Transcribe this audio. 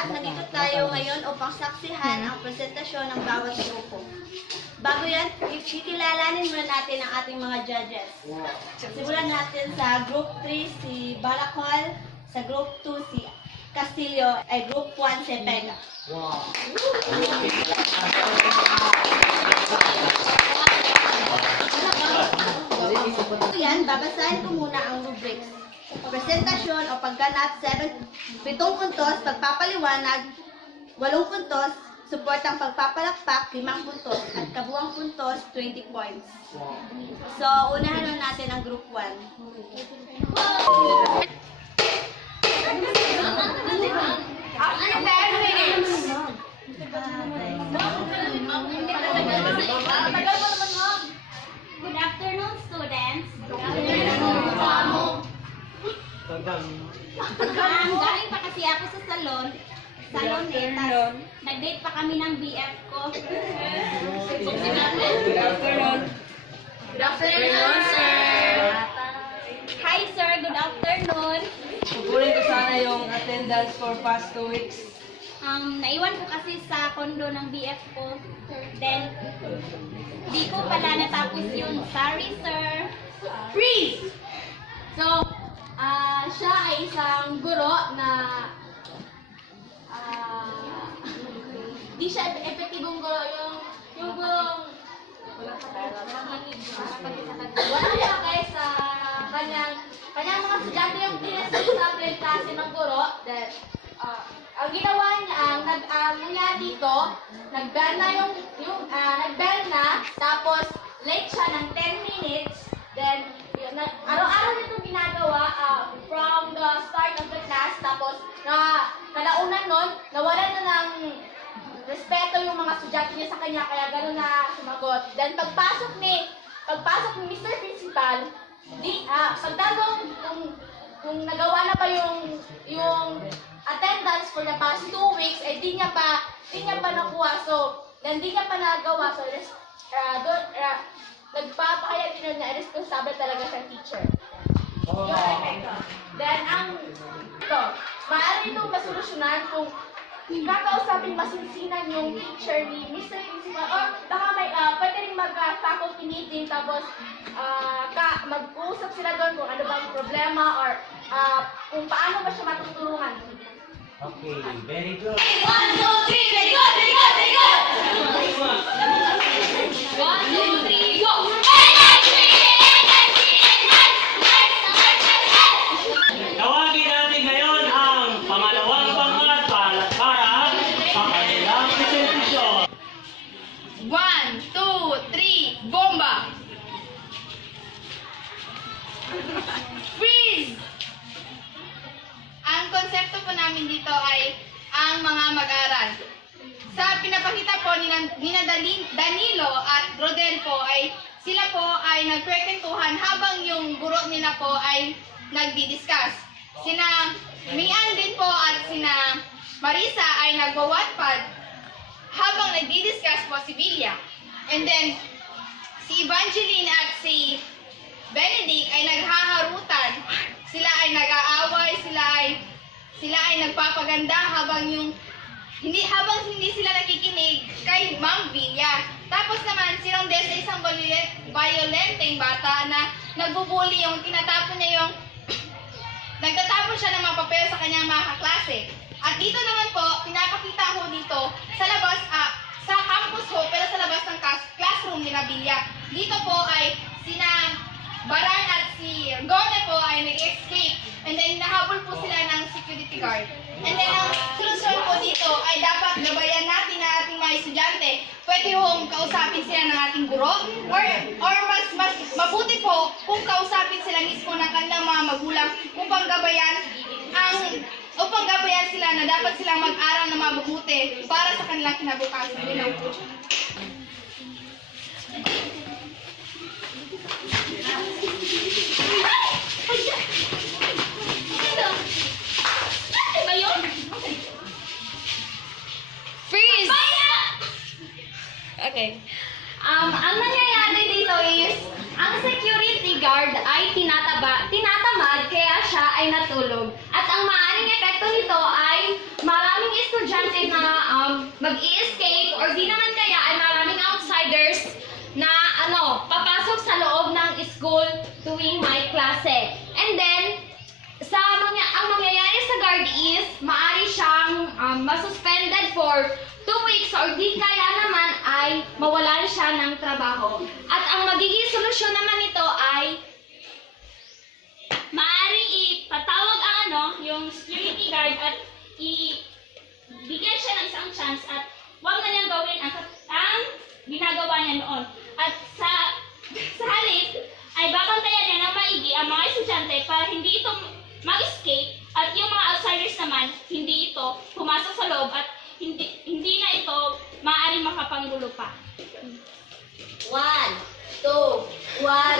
lahat, nandito tayo ngayon upang saksihan ang presentasyon ng bawat grupo. Bago yan, kikilalanin muna natin ang ating mga judges. Simulan natin sa Group 3 si Balacol, sa Group 2 si Castillo, ay Group 1 si Pega. Yan, babasahin ko muna ang rubrics. Presentasyon o pagganat, 7, 7 puntos, pagpapaliwanag, 8 puntos, suportang pagpapalakpak, 5 puntos, at kabuang puntos, 20 points. So, unahan na natin ang group 1. Good Um, galing pa kasi ako sa salon. Salon eh. tas Nag-date pa kami ng BF ko. Good afternoon. Good afternoon, sir. Hi, sir. Good afternoon. Pupulin ko sana yung attendance for past two weeks. Um, naiwan ko kasi sa kondo ng BF ko. Then, di ko pala natapos yun. Sorry, sir. Freeze! So, ah siya ay isang guro na ah di siya ep- epektibong guro. Yung, yung gurong wala siya guys sa kanyang kanyang mga estudyante. Yung tinesting sa klase ng guro that ah, ang ginawa niya ang nag ang nangyari dito nag-bell na yung yung ah, nag-bell na tapos late siya ng 10 minutes then araw-araw nito ginagawa ah, from the start of the class tapos na kalaunan nun nawalan na ng respeto yung mga estudyante niya sa kanya, kaya gano'n na sumagot. Then pagpasok ni, pagpasok ni Mr. Principal, di, ah, pagtagong kung, kung nagawa na pa yung, yung attendance for the past two weeks, eh di niya pa, di niya pa nakuha. So, then di niya pa nagawa. So, res, ah, doon, ah, nagpapahayag din na responsable talaga sa teacher. Epekto. Then, ang, ito, maaari itong masolusyonan kung kakausapin masinsinan yung teacher ni Mr. Principal or baka may uh, pwede rin mag-faculty meeting tapos ah, ka, mag-uusap sila doon kung ano bang problema or ah, kung paano ba siya matutulungan. Okay, very good. One, two, three, very good, very good, very good! One, two, three, Freeze! Ang konsepto po namin dito ay ang mga mag-aral. Sa pinapakita po ni, ni Danilo at Rodel po ay sila po ay nagkwekentuhan habang yung guro nila po ay nagdi-discuss. Sina Mian din po at sina Marisa ay nagwa-wattpad habang nagdi-discuss po si Villa. And then, si Evangeline at si Benedict ay naghaharutan. Sila ay nag-aaway, sila ay sila ay nagpapaganda habang yung hindi habang hindi sila nakikinig kay Ma'am Villa. Tapos naman si Rondel ay isang violent, violenteng bata na nagbubuli yung tinatapon niya yung nagtatapon siya ng mga papel sa kanyang mga kaklase. At dito naman po, pinapakita ko dito sa labas, ah, sa campus ho, pero sa labas ng class- classroom ni Nabilia. Dito po ay sina Baran at si Gone po ay nag-escape. And then nahabol po sila ng guard. And then ang solusyon po dito ay dapat gabayan natin ang ating mga estudyante. Pwede hong kausapin sila ng ating guro or or mas mas mabuti po kung kausapin sila mismo ng kanilang mga magulang upang gabayan ang upang gabayan sila na dapat silang mag-aral na mabuti para sa kanilang kinabukasan. Lang po. Ano Okay. Um, ang nangyayari dito is, ang security guard ay tinataba, tinatamad kaya siya ay natulog. At ang maaaring epekto nito ay maraming estudyante na um, mag-i-escape or di naman kaya ay maraming outsiders na ano, papasok sa loob ng school tuwing may klase. And then, sa mga ang mangyayari sa guard is maari siyang um, masuspended for two trabaho. At ang magiging solusyon naman nito ay maaaring ipatawag ang ano, yung security guard at i bigyan siya ng isang chance at wag na niyang gawin ang, ang ginagawa niya noon. At sa, sa halip, ay babantayan niya ng maigi ang mga estudyante para hindi ito mag-escape at yung mga outsiders naman, hindi ito pumasok sa loob at One, two, one,